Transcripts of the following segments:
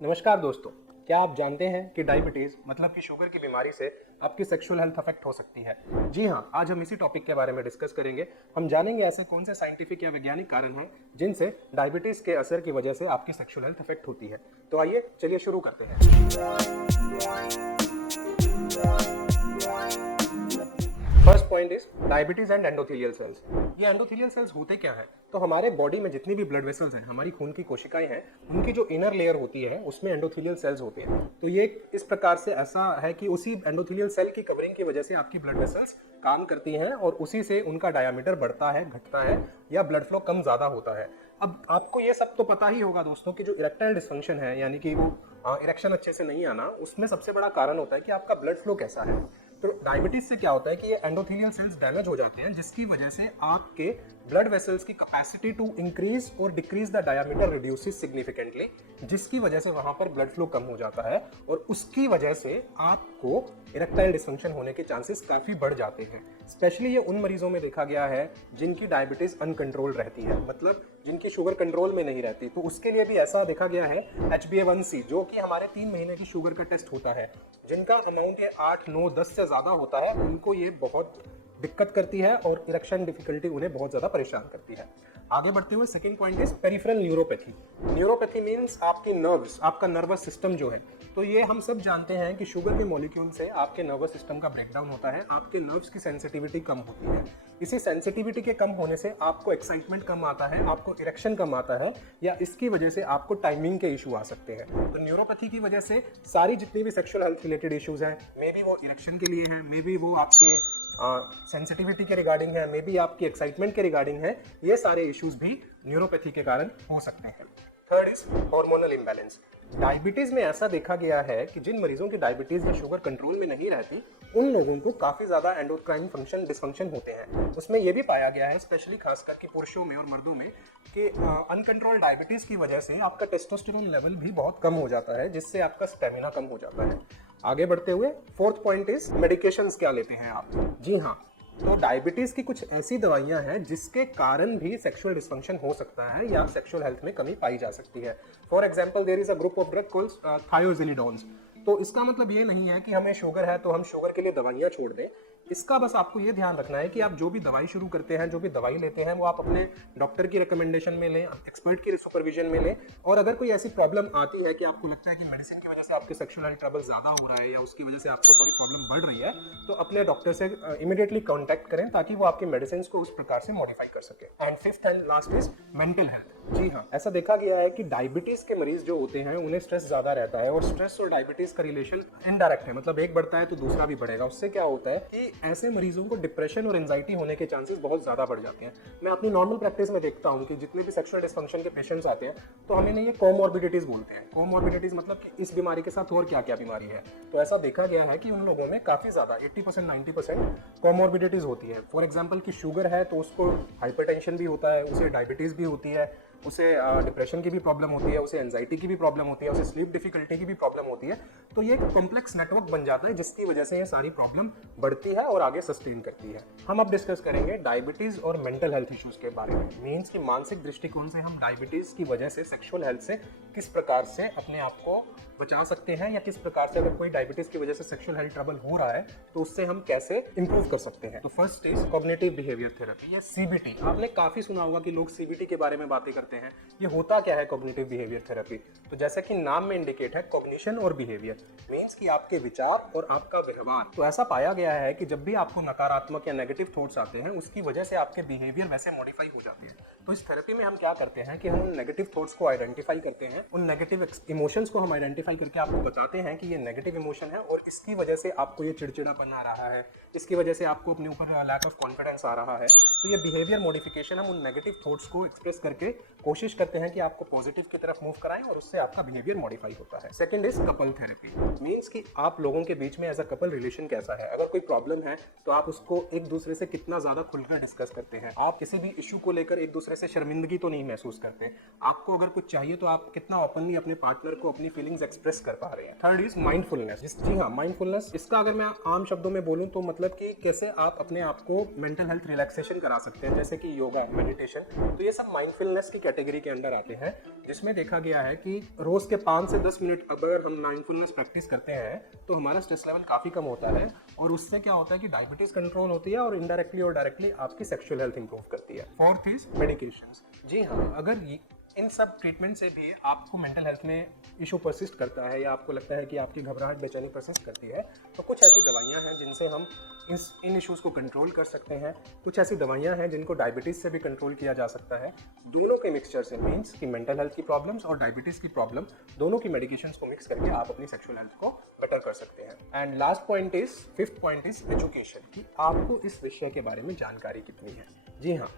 नमस्कार दोस्तों, क्या आप जानते हैं कि डायबिटीज मतलब कि शुगर की बीमारी से आपकी सेक्सुअल हेल्थ अफेक्ट हो सकती है। जी हाँ, आज हम इसी टॉपिक के बारे में डिस्कस करेंगे। हम जानेंगे ऐसे कौन से साइंटिफिक या वैज्ञानिक कारण हैं जिनसे डायबिटीज के असर की वजह से आपकी सेक्सुअल हेल्थ अफेक्ट होती है। तो आइए चलिए शुरू करते हैं। First point is diabetes and endothelial cells. ये एंडोथेलियल सेल्स होते क्या है? तो हमारे बॉडी में जितनी भी ब्लड वेसल्स हैं, हमारी खून की कोशिकाएं हैं, उनकी जो इनर लेयर होती है उसमें एंडोथेलियल सेल्स होते हैं। तो ये इस प्रकार से ऐसा है कि उसी एंडोथेलियल सेल की कवरिंग की वजह से आपकी ब्लड वेसल्स काम करती हैं और उसी से उनका डायमीटर बढ़ता है, घटता है या ब्लड फ्लो कम ज्यादा होता है। अब आपको ये सब तो पता ही होगा दोस्तों कि जो इरेक्टाइल डिसफंक्शन है, यानी कि वो इरेक्शन अच्छे से नहीं आना, उसमें सबसे बड़ा कारण होता है कि आपका ब्लड फ्लो कैसा है। तो डायबिटीज से क्या होता है कि ये एंडोथेलियल सेल्स डैमेज हो जाते हैं, जिसकी वजह से आपके ब्लड वेसल्स की कैपेसिटी टू इंक्रीज और decrease the diameter reduces significantly, जिसकी वजह से वहां पर ब्लड फ्लो कम हो जाता है और उसकी वजह से आपको इरेक्टाइल डिसफंक्शन होने के चांसेस काफी बढ़ जाते हैं। स्पेशली ये उन मरीजों में देखा गया है जिनकी डायबिटीज अनकंट्रोल रहती है, मतलब जिनकी शुगर कंट्रोल में नहीं रहती। तो उसके लिए भी ऐसा देखा गया है HbA1c, जो कि हमारे 3 महीने की शुगर का टेस्ट होता है, जिनका अमाउंट ये 8, 9, 10 से ज्यादा होता है, उनको ये बहुत दिक्कत करती है और इरेक्शन डिफिकल्टी उन्हें बहुत ज्यादा परेशान करती है। आगे बढ़ते हुए second point is peripheral neuropathy. Neuropathy means आपकी नर्व्स, आपका नर्वस सिस्टम जो है। तो ये हम सब जानते हैं कि शुगर के मॉलिक्यूल से आपके नर्वस सिस्टम का ब्रेकडाउन होता है, आपके नर्व्स की सेंसिटिविटी कम होती है। इसी सेंसिटिविटी के कम होने से आपको एक्साइटमेंट कम आता है, आपको इरेक्शन कम आता है, या इसकी वजह से आपको टाइमिंग के इशू आ सकते हैं। तो न्यूरोपैथी की वजह से सारी जितनी भी सेक्सुअल हेल्थ रिलेटेड इश्यूज हैं, मे बी वो इरेक्शन के लिए हैं, मे बी वो आपके सेंसिटिविटी के रिगार्डिंग है, मे बी आपकी एक्साइटमेंट के रिगार्डिंग है, ये सारे इश्यूज भी न्यूरोपैथी के कारण हो सकते हैं। Third is hormonal imbalance. Diabetes में ऐसा देखा गया है कि जिन मरीजों की डायबिटीज या शुगर कंट्रोल में नहीं रहती, उन लोगों को काफी ज्यादा एंडोक्राइन फंक्शन डिसफंक्शन होते हैं। उसमें यह भी पाया गया है, स्पेशली खासकर कि पुरुषों में और मर्दों में, कि अनकंट्रोल डायबिटीज की वजह से आपका टेस्टोस्टेरोन लेवल भी बहुत कम हो जाता है, जिससे आपका स्टेमिना कम हो जाता है। आगे बढ़ते हुए फोर्थ पॉइंट इज मेडिकेशंस क्या लेते हैं आप। जी हाँ, तो डायबिटीज की कुछ ऐसी दवाइयां हैं जिसके कारण भी सेक्सुअल डिसफंक्शन हो सकता है या सेक्सुअल हेल्थ में कमी पाई जा सकती है। For example, there is a group of drug called thiazolidinediones. तो इसका मतलब ये नहीं है कि हमें शुगर है तो हम शुगर के लिए दवाइयां छोड़ दें। इसका बस आपको ये ध्यान रखना है कि आप जो भी दवाई शुरू करते हैं, जो भी दवाई लेते हैं, वो आप अपने डॉक्टर की रिकमेंडेशन में लें, एक्सपर्ट की सुपरविजन में लें। और अगर कोई ऐसी प्रॉब्लम आती है कि आपको लगता है कि मेडिसिन की वजह से आपके सेक्सुअल हेल्थ ट्रबल ज्यादा हो रहा है या उसकी वजह से आपको थोड़ी प्रॉब्लम बढ़ रही है, तो अपने डॉक्टर से इमीडिएटली कॉन्टैक्ट करें ताकि वो आपकी मेडिसिन को उस प्रकार से मॉडिफाई कर सके। And fifth and last is mental health. जी हाँ, ऐसा देखा गया है कि डायबिटीज के मरीज जो होते हैं उन्हें स्ट्रेस ज्यादा रहता है, और स्ट्रेस और डायबिटीज का रिलेशन इनडायरेक्ट है, मतलब एक बढ़ता है तो दूसरा भी बढ़ेगा। उससे क्या होता है कि ऐसे मरीजों को डिप्रेशन और एंजाइटी होने के चांसेस बहुत ज्यादा बढ़ जाते हैं। मैं अपनी नॉर्मल प्रैक्टिस में देखता हूँ कि जितने भी सेक्सुअल डिसफंक्शन के पेशेंट्स आते हैं, तो हमें ये कोमॉर्बिडिटीज बोलते हैं। कोमॉर्बिडिटीज मतलब कि इस बीमारी के साथ और क्या क्या बीमारी है। तो ऐसा देखा गया है कि उन लोगों में काफी ज्यादा 80% 90% कोमॉर्बिडिटीज होती है। फॉर एग्जाम्पल कि शुगर है तो उसको हाइपरटेंशन भी होता है, उसे डायबिटीज भी होती है, उसे डिप्रेशन की भी प्रॉब्लम होती है, उसे एंजाइटी की भी प्रॉब्लम होती है, उसे स्लीप डिफिकल्टी की भी प्रॉब्लम होती है। तो ये एक कॉम्प्लेक्स नेटवर्क बन जाता है, जिसकी वजह से ये सारी प्रॉब्लम बढ़ती है और आगे सस्टेन करती है। हम अब डिस्कस करेंगे डायबिटीज और मेंटल हेल्थ इश्यूज के बारे में। मींस कि मानसिक दृष्टिकोण से हम डायबिटीज की वजह से सेक्सुअल हेल्थ से किस प्रकार से अपने आप को बचा सकते हैं, या किस प्रकार से अगर कोई डायबिटीज की वजह से सेक्सुअल हेल्थ ट्रबल हो रहा है तो उससे हम कैसे इंप्रूव कर सकते हैं। तो first is cognitive behaviour therapy या CBT। आपने काफी सुना होगा कि लोग CBT के बारे में बातें करते हैं। ये होता क्या है कॉग्निटिव बिहेवियर थेरेपी? तो जैसा कि नाम में इंडिकेट है, कॉग्निशन और बिहेवियर मींस कि आपके विचार और आपका व्यवहार। तो ऐसा पाया गया है कि जब भी आपको नकारात्मक या नेगेटिव थॉट्स आते हैं, उसकी वजह से आपके बिहेवियर वैसे मॉडिफाई हो जाते हैं। तो इस थेरेपी में हम क्या करते हैं कि हम उन नेगेटिव थॉट्स को आइडेंटिफाई करते हैं, उन नेगेटिव इमोशंस को हम आइडेंटिफाई करके आपको बताते हैं कि ये नेगेटिव इमोशन है और इसकी वजह से आपको ये चिड़चिड़ापन आ रहा है, इसकी वजह से आपको अपने ऊपर लैक ऑफ कॉन्फिडेंस आ रहा है। तो ये बिहेवियर मॉडिफिकेशन हम उन नेगेटिव थॉट्स को एक्सप्रेस करके कोशिश करते हैं कि आपको पॉजिटिव की तरफ मूव कराएं और उससे आपका बिहेवियर मॉडिफाई होता है। Second is couple therapy. Means कि आप लोगों के बीच में एज अ कपल रिलेशन कैसा है। अगर कोई प्रॉब्लम है तो आप उसको एक दूसरे से कितना ज्यादा खुलकर डिस्कस करते हैं। आप किसी भी इशू को लेकर एक दूसरे से शर्मिंदगी तो नहीं महसूस करते। आपको अगर कुछ चाहिए तो आप कितना ओपनली अपने पार्टनर को अपनी फीलिंग्स एक्सप्रेस कर पा रहे हैं। Third is mindfulness. जी हाँ, माइंडफुलनेस, इसका अगर मैं आम शब्दों में बोलूँ तो मतलब कि कैसे आप अपने आप को मेंटल हेल्थ रिलैक्सेशन करा सकते हैं, जैसे कि योगा, मेडिटेशन। तो ये सब माइंडफुलनेस की कैटेगरी के अंडर आते हैं, जिसमें देखा गया है कि रोज के 5 से 10 मिनट अगर हम माइंडफुलनेस प्रैक्टिस करते हैं तो हमारा स्ट्रेस लेवल काफी कम होता है, और उससे क्या होता है कि डायबिटीज कंट्रोल होती है और इनडायरेक्टली और डायरेक्टली आपकी सेक्सुअल हेल्थ इंप्रूव करती है। Fourth is medications. जी हाँ, अगर इन सब ट्रीटमेंट से भी आपको मेंटल हेल्थ में इशू परसिस्ट करता है या आपको लगता है कि आपकी घबराहट, बेचैनी परसिस्ट करती है, तो कुछ ऐसी दवाइयां हैं जिनसे हम इन इश्यूज़ को कंट्रोल कर सकते हैं। कुछ ऐसी दवाइयां हैं जिनको डायबिटीज़ से भी कंट्रोल किया जा सकता है। दोनों के मिक्सचर से, मीन्स कि मेंटल हेल्थ की प्रॉब्लम्स और डायबिटीज़ की प्रॉब्लम, दोनों की मेडिकेशंस को मिक्स करके आप अपनी सेक्सुअल हेल्थ को बेटर कर सकते हैं। And last point is, fifth point is education, कि आपको इस विषय के बारे में जानकारी कितनी है। जी हाँ,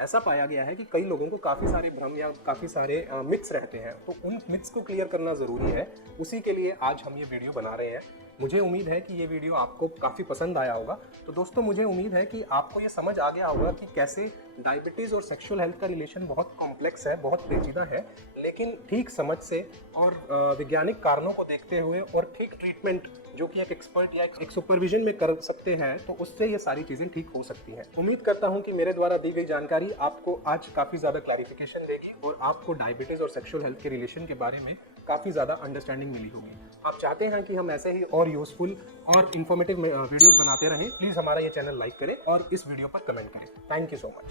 ऐसा पाया गया है कि कई लोगों को काफ़ी सारे भ्रम या काफ़ी सारे मिथ्स रहते हैं, तो उन मिथ्स को क्लियर करना ज़रूरी है। उसी के लिए आज हम ये वीडियो बना रहे हैं। मुझे उम्मीद है कि ये वीडियो आपको काफ़ी पसंद आया होगा। तो दोस्तों, मुझे उम्मीद है कि आपको ये समझ आ गया होगा कि कैसे डायबिटीज़ और सेक्सुअल हेल्थ का रिलेशन बहुत कॉम्प्लेक्स है, बहुत पेचीदा है, लेकिन ठीक समझ से और वैज्ञानिक कारणों को देखते हुए और ठीक ट्रीटमेंट जो कि एक एक्सपर्ट या एक सुपरविजन में कर सकते हैं, तो उससे ये सारी चीज़ें ठीक हो सकती हैं। उम्मीद करता हूँ कि मेरे द्वारा दी गई जानकारी आपको आज काफ़ी ज़्यादा क्लैरिफिकेशन देगी और आपको डायबिटीज़ और सेक्सुअल हेल्थ के रिलेशन के बारे में काफ़ी ज़्यादा अंडरस्टैंडिंग मिली होगी। आप चाहते हैं कि हम ऐसे ही और यूजफुल और इन्फॉर्मेटिव वीडियोस बनाते रहें, प्लीज़ हमारा ये चैनल लाइक करें और इस वीडियो पर कमेंट करें। Thank you so much.